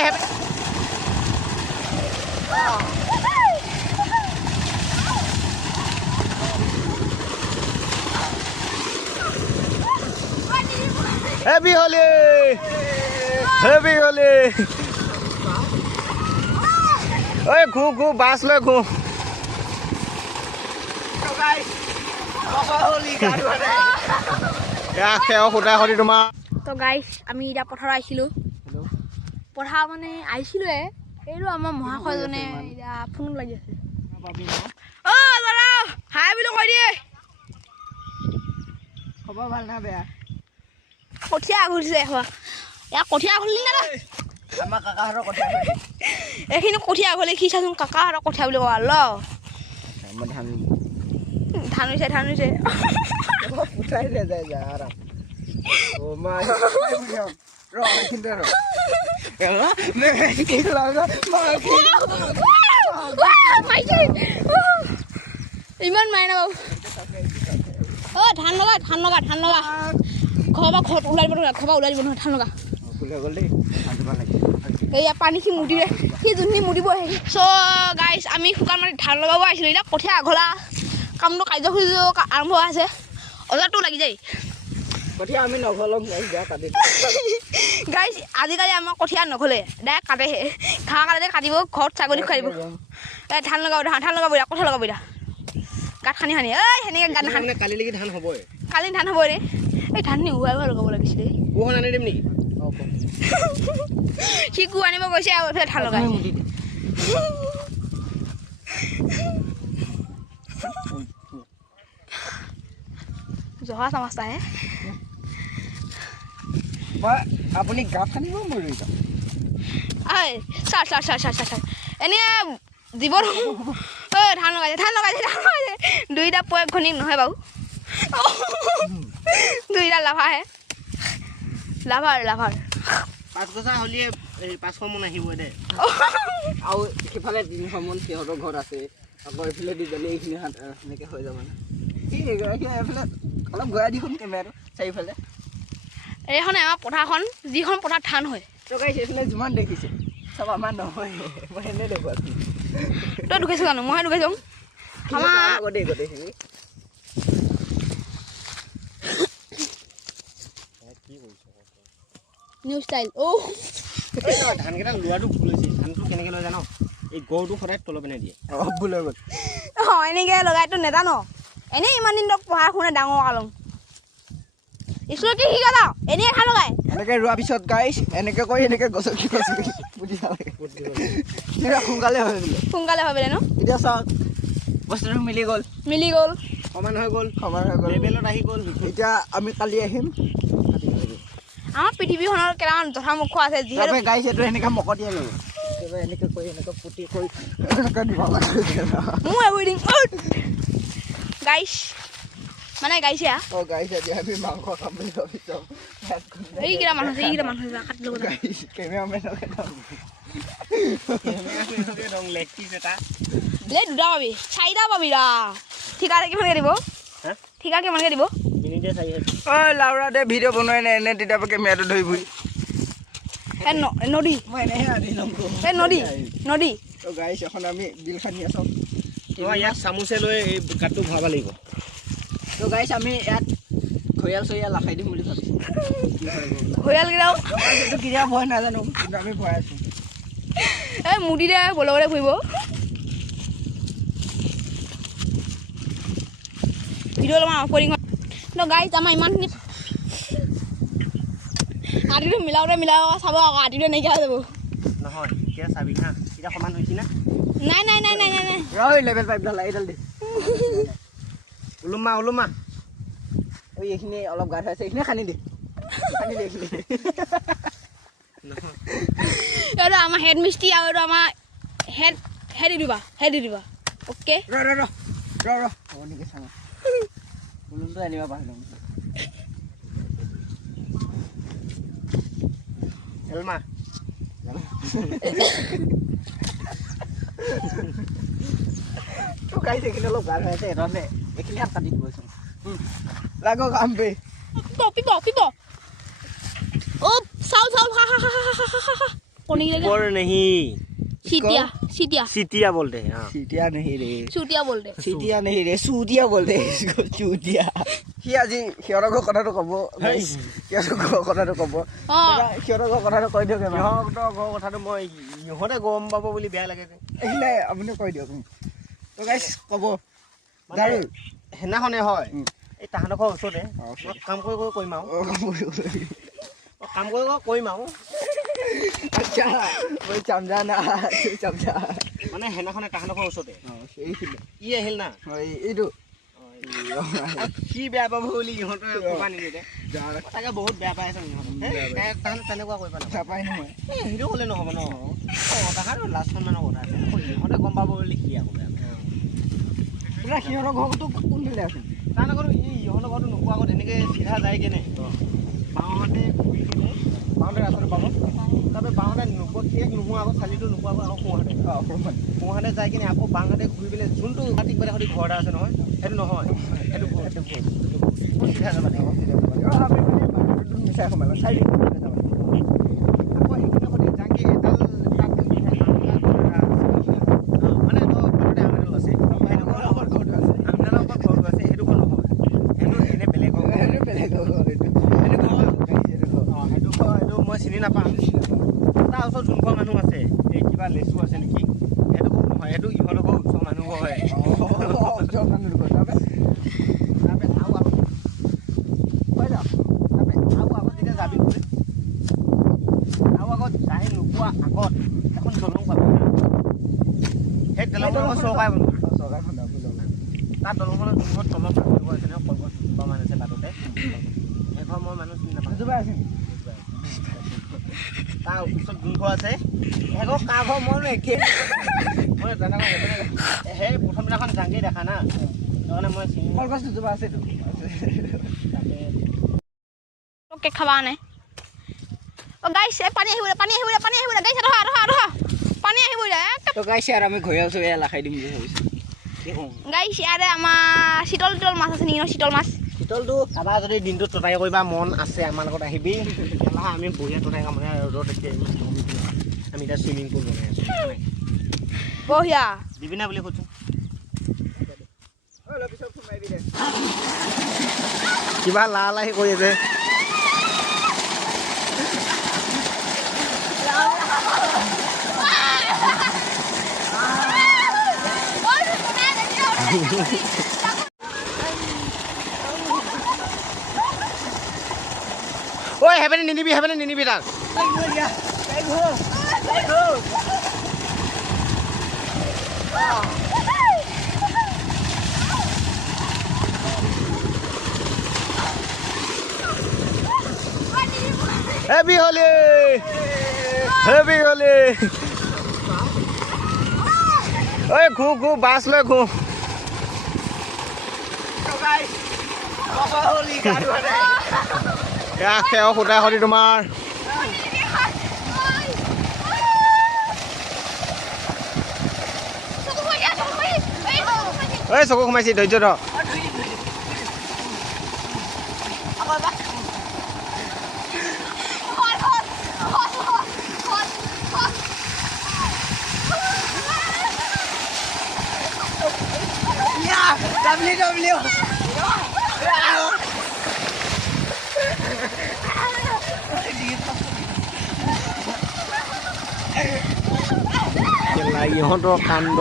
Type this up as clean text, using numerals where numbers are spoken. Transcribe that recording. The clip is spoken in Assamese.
Happy Holi! Happy Holi! Oi, ঘু বাস লৈ ঘু তো গাইস আমি এটা পথাৰ আহিছিলো পথাৰ মানে আহিছিলোৱে এইটো আমাৰ মহাশয়জনে এটা ফোন লাগি আছে অ দাদা হাই বুলি কৈ দিয়ে খবৰ ভাল না বেয়া কঠিয়া ঘুৰিছে ইয়াৰ কঠিয়া ঘুৰিলি না আমাৰ কাকাহঁতৰ কঠিয়া এইখিনি কঠিয়া ঘুৰি কি চাচোন কাকাহঁতৰ কঠিয়া বুলি কোৱা ল ধান হৈছে উঠাই দে যায় যা আৰাম ও মা ৰ কিন্তু ৰ কি লাগা ইমান মাই না বাবু অ ধান লগা ঘৰত ওলাই দিব নহয় ধান লগা এয়া পানী সি মুটিৰে সি যোনখিনি মুটিব চ' গাইছ আমি শুকান মাটিত ধান লগাব আহিছিলোঁ এতিয়া কঠীয়া আঘলা কামটো কাৰ্যসূচী আৰম্ভ আছে অজাৰটো লাগি যায় কঠীয়া আমি নঘলম গাইছ আজিকালি আমাৰ কঠীয়া নঘলে ডাইৰেক্ট কাটেহে ঘাঁহ কাটে কাটিব ঘৰত ছাগলী খুৱাই দিব এই ধান লগাব এতিয়া কঠীয়া লগাব এতিয়া গাঁত খানি ঐ সেনেকৈ গাঁত নাখানি কালিলৈকে ধান হ'বই কালি ধান হ'ব ৰে এই ধান উহাই লগাব লাগিছিলে কোহন আনি দিম নেকি সি কু আনিব গৈছে আৰু এইফালে ধান লগাই জহা চামাচাহে আপুনি গাঁত খানিব মই ৰুই যাম চাৰ এনে জীৱন ধান লগাইছে দুইটা প্ৰয়োগ ঘনী নহয় বাৰু দুইটা লাভাহে লাভাৰ 5 গছা হ'লে 500 মান আহিব দে আৰু সিফালে 300 মান সিহঁতৰ ঘৰত আছে আকৌ এইফালে দি গ'লে এইখিনি সেনেকৈ হৈ যাব না এইফালে অলপ ঘূৰাই দিখন কেমেৰাটো চাৰিফালে এইখন আমাৰ পথাৰখন যিখন পথাৰ ধান হয় গাইছ এইফালে যিমান দেখিছে চব আমাৰ নহয় মই এনে দেখুৱাম তই দুখাইছ জানো মইহে দুখাইছোঁ আমাৰ গোটেইখিনি নিউ ষ্টাইল ধানকেইটা লোৱাটো ভুল হৈছে ধানটো কেনেকৈ লয় জানো এই গৰুটো সদায় তলত পিনে দিয়ে ভুল হৈ গ'ল এনেকৈ লগাইতো নেজানো এনেই ইমান দিন তক পঢ়া শুনা ডাঙৰ কালং স্কুলত কি শিকা যাওঁ এনেই ধান লগাই এনেকৈ ৰোৱাৰ পিছত গাইছ এনেকৈ কৰি এনেকৈ গছকি বুজি নালাগে সোনকালে হয় বোলে ন এতিয়া চাওক বস্তুটো মিলি গ'ল সমান হৈ গ'ল লেভেলত আহি গ'ল এতিয়া আমি কালি আহিম আমাৰ পৃথিৱীখনৰ কেইটামান যথামুখ আছে যিহেতু গাইছ এইটো এনেকৈ মকটিয়াই ল'ব এনেকৈ কৰি এনেকৈ পুতি কৰি এনেকৈ দিব লাগে মই এৰি দিম গাইছ মানে গাইছে গাইছ আজি আমি মাংস খাম বুলি ভাবিছোঁ এইকেইটা মানুহ আছে কাটি ল'ব দুটা পাবি 4টা পাবি ঠিকা কিমানকৈ দিব লাউৰা দে ভিডিঅ' বনোৱাই নাই এনে তেতিয়া কেমেৰাটো ধৰি ফুৰি নদী গাইছ এখন আমি বিল খান্দি আছোঁ ইয়াত চামুচে লৈ এই গাঁতটো ভৰাব লাগিব তো গাইছ আমি ইয়াত ঘৰিয়াল ৰাখাই দিম বুলি ভাবিছোঁ ঘৰিয়ালকেইটাও কেতিয়া ভয় নাজানো কিন্তু আমি ভৰাই আছোঁ এই মুদিৰে বলগতে ফুৰিব ভিডিঅ' অলপমান অফাৰিং কিন্তু গাইছ আমাৰ ইমানখিনি আদিটো মিলাব চাব আকৌ আদিটো নাইকিয়া হৈ যাব নহয় এতিয়া চাবি হা এতিয়া সমান হৈছে না নাই লেভেল পাইপডাল এইডাল দে ওলোমা এইখিনি অলপ গাঁত হৈছে এইখিনি খান্দি দে এইখিনি এইটো আমাৰ হেড মিস্ত্ৰী আৰু এইটো আমাৰ হেড দি দিবা অ'কে ৰ হ'ব নেকি চাওঁ ওলোমটো আনিব পাৰিলোঁ হেলমা গাইছ এইখিনি অলপ গাঁত হৈ আছে এনে এইখিনি হাত কাটি দিবচোন লাগক আমপে পিপ অ চাউল कौन ही ऊपर नहीं सीतिया सीतिया सीतिया बोलते हैं हाँ सीटिया नहीं रे चूतिया बोलते सीटिया नहीं रे सूटिया बोलते इसको चूटिया সি আজি সিহঁতৰ কথাটো ক'ব সিহঁতৰ কথাটো ক'ব সিহঁতৰ কথাটো কৈ দিয়ক সিহঁতৰ ঘৰৰ কথাটো মই ইহঁতে গম পাব বুলি বেয়া লাগে যে এইখিনিলে আপুনি কৈ দিয়ক তো গাইছ ক'ব মানে সেইদিনাখনে হয় এই তাহাঁতৰ ঘৰৰ ওচৰতে মই কাম কৰি কৰিম আৰু কাম কৰি কৰিম আৰু আচ্ছা মই চামজা না চামজা মানে সেইদিনাখনে তাহাঁতৰ ঘৰৰ ওচৰতে এইখিনি ই আহিল না এইটো কি বেয়া পাব বুলি ইহঁতে ক'বা নিদিয়ে তাকে বহুত বেয়া পাই আছে ইহঁতে তেনেকুৱা কৰিব নাপায় নহয় সেইটো হ'লে নহ'ব ন তাহাঁতৰ লাজ সন্মানৰ কথা আছে ইহঁতে গম পাব বুলি কি আকৌ বেয়া পুৰা সিহঁতৰ ঘৰটো কোনফালে আছে তাৰ আগত ইহঁতৰ ঘৰটো নোপোৱা আগত এনেকৈ চিধা যায় কেনে বাওঁহাতে ঘূৰি কিনে বাওঁহাতে ৰাস্তাটো পাব তাৰপৰা বাওঁহাতে নোপোৱা শেষ নোহোৱা আগত চালিটো নোপোৱা আগত আকৌ সোঁহাতে যাই কিনে আকৌ বাওঁহাতে ঘূৰি পেলাই যোনটো কাটিক বাৰে সৈতে ঘৰ এটা আছে নহয় সেইটো নহয় সেইটো চিধা যাবা লাগিব মিছাই সোমাব চাই আকৌ সেইখিনি সৈতে যাকে এডাল মানে ঘৰতে আমিডাল আছে আমডালৰ ঘৰটো আছে সেইটো ঘৰ নহয় সেইটো এনে বেলেগৰ সেইটো মই চিনি নাপাম তাৰ ওচৰত যোন ঘৰ মানুহ আছে এই কিবা লেচু আছে নেকি সেইটো নহয় সেইটো ইহঁতৰ ঘৰ ওচৰৰ মানুহ ঘৰ হয় যাবি আৰু আগত যাই নোপোৱা আগত এখন দলং পাবি সেই দলংখন চৰকাৰে বনোৱা তাৰ দলংখনৰ যোনঘৰ তলত মানুহ আছে নহয় কলগছ দুজোপামান আছে বাটতে সেইঘৰ মই মানুহ চিনি নাপাওঁ তাৰ ওচৰত যোন ঘৰ আছে সেইঘৰ কাৰ ঘৰ মইনো একে মই তেনেকুৱা সেই প্ৰথম দিনাখন জাংগী দেখা না সেইকাৰণে মই চিনি কলগছ দুজোপা আছেতো কেক খাবা নে গাইছ পানী আহিব গাইছ ৰহা পানী আহিব তো গাইছ আৰু আমি ঘূৰি আছো এয়া লাখাই দিম বুলি ভাবিছোঁ গাইছ ইয়াৰে আমাৰ শীতল মাছ আছে নেকি শীতল মাছ শীতলটো কাৰোবাৰ যদি দিনটো ট্ৰাই কৰিবা মন আছে আমাৰ লগত আহিবি তেতিয়াহ'লে আমি বঢ়িয়া ট্ৰাই কাম মানে ৰ'দত এতিয়া আমি এতিয়া চুইমিং পুল বনাই আছোঁ বঢ়িয়া দিবি না বুলি কৈছোঁ কিবা লাহি কৰি আছে ঐ হেবেনে নিনিবি তাক হেভি হলি ঐ ঘূ বাছ লৈ ঘূ সেৱা সূতা সতি তোমাৰ ঐ চকু সোমাইছে ধৈৰ্য ধৰ ইহঁতৰ কাণ্ড